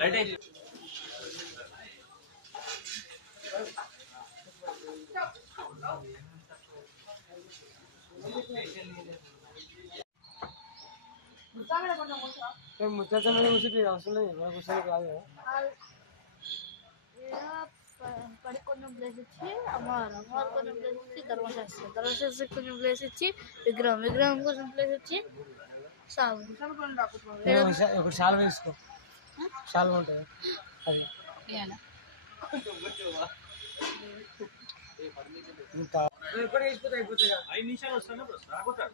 Light ముచ్చట కూర్చుంటే అవసరం లేదు ఎవరు కూర్చొని కాదు కదా పడి కొంచెం ప్లేస్ ఇచ్చి అమ్మవారు అమ్మవారు కొంచెం ప్లేస్ ఇచ్చి ధర్మశాస్త్రం ధర్మశాస్త్రం కొంచెం ప్లేస్ ఇచ్చి విగ్రహం విగ్రహం కొంచెం ప్లేస్ ఇచ్చి సాగు. వేసుకో. ఉంటుంది అది. ఇంకా ఐదు నిమిషాలు వస్తాను పోతాడు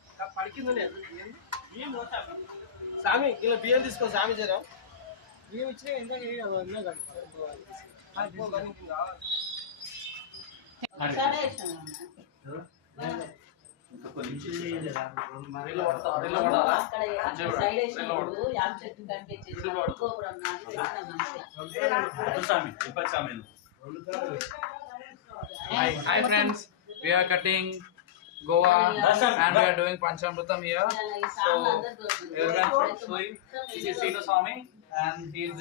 సామి ఇలా బియ్యం తీసుకో సామి జరా. బియ్యం ఇచ్చిన ఎంత ఉన్నా Swami Tirupati Swami Hi, hi friends. We are cutting Goa and we are doing Panchamritam here. So everyone should see. This is Sinu Swami and he is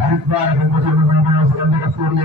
Haridwar Surya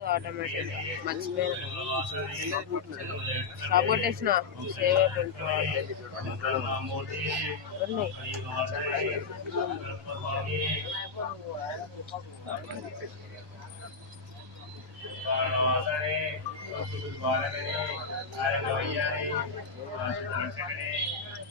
automatic మర్చిపోయిన రాబోటేసిన సేవ్ ఉన్నాయి ఎన్నమయ్యప్ప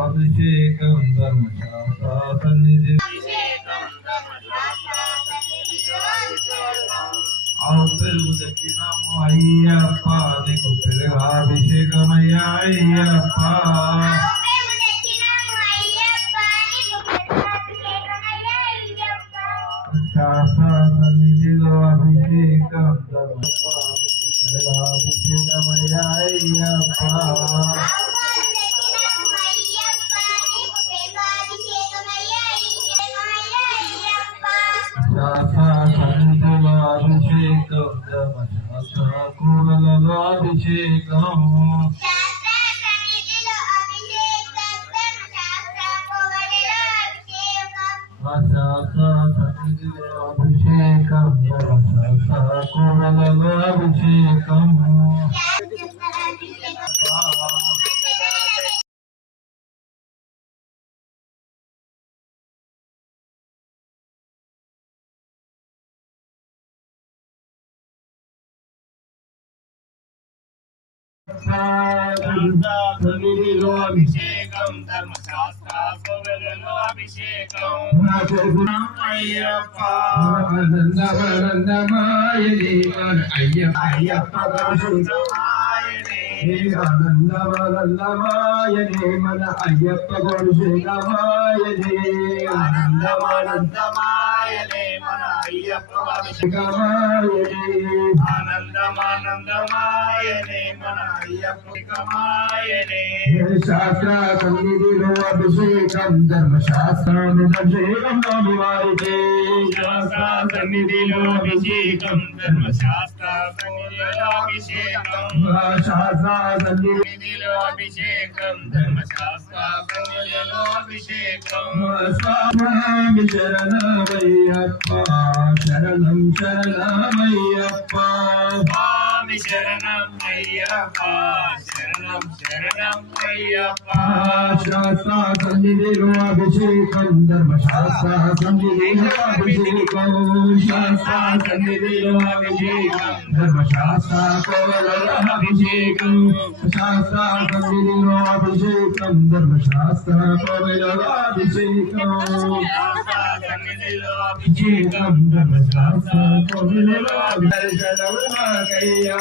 అభిషేకం ధర్మశాస్త్ర సన్నిధి పెరుగు అయ్యప్ప నీకు పెరుగాభిషేకమయ్యా అయ్యప్ప శాస్త్ర సన్నిధిలో అభిషేకం ధర్మశాస్త్ర పెరుగాభిషేకమయ్యా అయ్యప్ప அபிஷேகம் தர்மசாஸ்திராபிஷேகம் ஐயப்பா ஐயப்பா ஆனந்தமானந்தமாயனே மன ஐயப்ப குரு சுந்தமாயனே ஆனந்தமானந்தமாயனே ఆనందమానందమాయని మన అయ్యప్ప గొడుసుగమాయని ఆనందమానందమాయనే మన అయ్యప్ప గమాయని ఆనందమానందమాయనే మన అయ్యప్ప కమాయనే శాస్త్ర సన్నిధిలో అభిషేకం ధర్మశాస్త్రాభిషేకం స్వామి వారికి శాస్త్ర సన్నిధిలో అభిషేకం ధర్మశాస్త్ర సన్నిధిలో అభిషేకం శాస్త్ర సన్నిధి సన్నిధిలో అభిషేకం ధర్మశాస్త్ర సన్నిధిలో అభిషేకం స్వామి శరణమయ్యప్ప శరణం శరణమయ్యప్ప शरणम् अय्यप्पा शरणम् शरणम् अय्यप्पा शास्ता सन्निधिरोऽभिषेकम् धर्मशास्ता सन्निधिरोऽभिषेकम् शास्ता सन्निधिरोऽभिषेकम् धर्मशास्ता कवलरभिषेकम् शास्ता सन्निधिरोऽभिषेकम् धर्मशास्ता कवलरभिषेकम् शास्ता सन्निधिरोऽभिषेकम् धर्मशास्ता कवलरभिषेकम्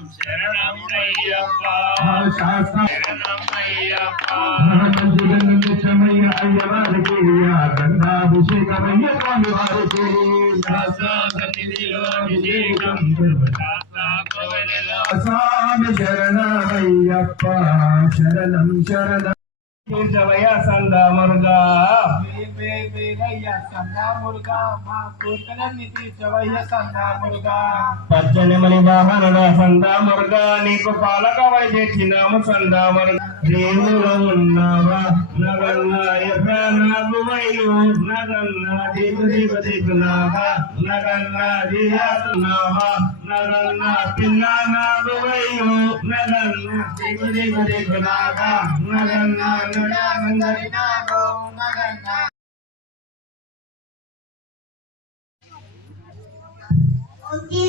ధర్మశాస్త్ర శాస్త్ర కోవెలో అభిషేకం సన్నిధిలో అభిషేకం శరణం శరణం శరణం అయ్యప్ప నందించమయ్య అయ్యవారికి గంగాభిషేకమయ్య స్వామి వారికి శాస్త్ర సన్నిధిలో అభిషేకం ధర్మశాస్త్ర మురుగా పచ్చనిమని మురుగా నీకు పాలక చేసినాము సందా మురుగా ఉన్నావా నగన్నా దిగు దిగు నగన్నా నగన్నా పిల్ల నాగు Kunci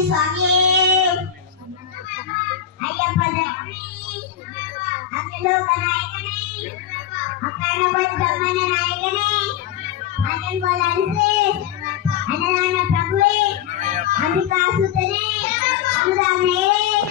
suami Ayah pada kami sih Anak-anak kasut naik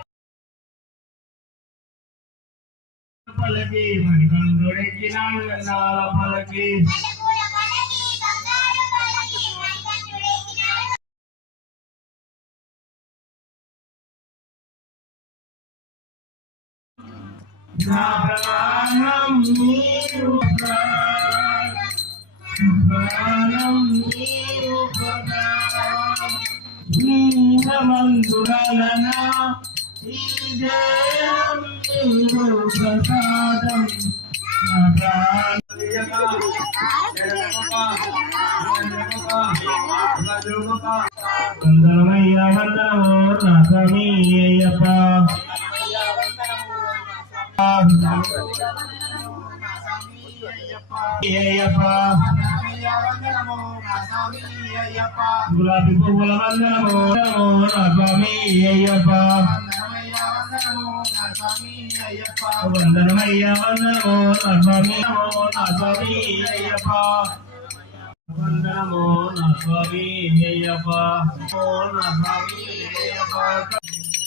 పలకి మణికందుడికి నాలుగందాల పలకి ప్రాణం నీరు ప్రాణం నీరు జీవమందుడలనా ప్రసాదం వందనమయ్య వందనమో రసమీయప్ప గులాబీ పువ్వుల వందనమో రసమీయప్ప వందనమయ్య వందనమో నా స్వామి నమో నా స్వామి అయ్యప్ప వందనమో నా స్వామి అయ్యప్ప ఓ నా స్వామి అయ్యప్ప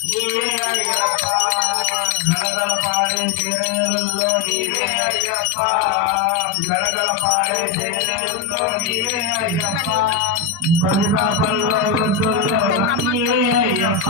నీవే అయ్యప్ప గలగల పాడే చేరేరుల్లో నీవే అయ్యప్ప గలగల పాడే చేరేరుల్లో నీవే అయ్యప్ప పరిపాపల్లో వృద్ధుల్లో నీవే అయ్యప్ప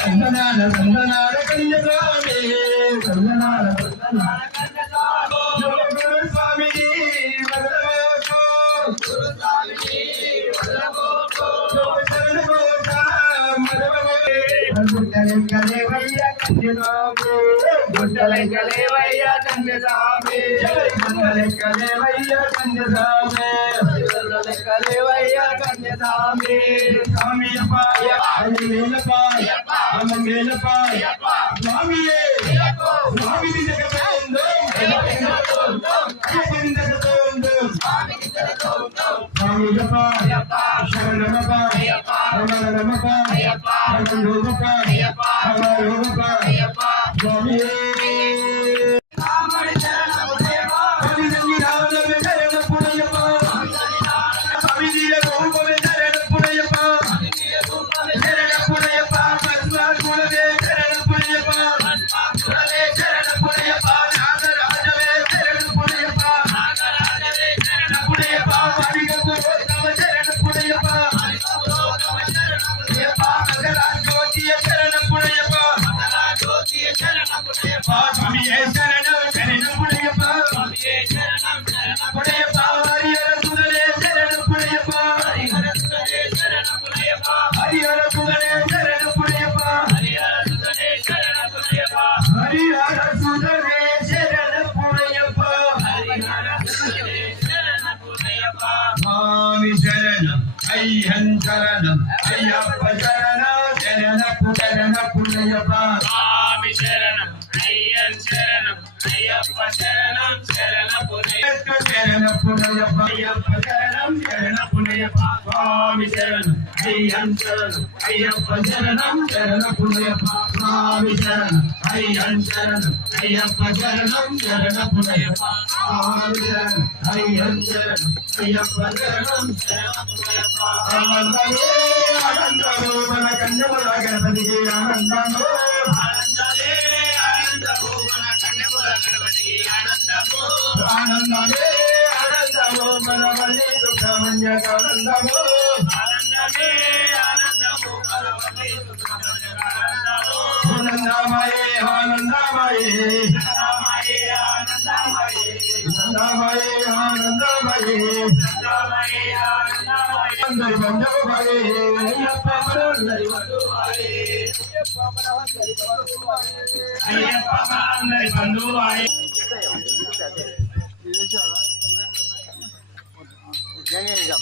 கண்ணனான கண்ணனான கண்ணதாமே கண்ணனான கண்ணனான கண்ணதாமே మంగళంగళేవయ్య కన్యసామి మంగళంగళేవయ్య కన్యసామి మంగళంగళేవయ్య కన్యసామి స్వామియపాయ మంగళపాయప్ప మంగళపాయప్ప స్వామియే. స్వామిని జగమందం. జగమందం. స్వామికి আমি এই శరణం శరణం అయ్యప్ప శరణం శరణ పునయప్ప శరణ పునయప్ప అయ్యప్ప శరణం శరణ పునయప్ప స్వామి శరణం. అయ్యం శరణం అయ్యప్ప శరణం శరణ పునయప్ప స్వామి శరణం అయ్యం శరణం అయ్యప్ప శరణం శరణ పునయప్ప స్వామి శరణం అయ్యం శరణం అయ్యప్ప శరణం శరణ పునయప్ప ఆనందమే ఆనందము మన కన్యముల గణపతికి ఆనందము జనానందము ఆనందమే ఆనందము ఆనందమయే ఆనందమయే ఆనందమయే ఆనందమయే అందరి బంధవు భగే అందరి బంధువు భగే అయ్యప్ప అందరి బంధువు భగే 前面一个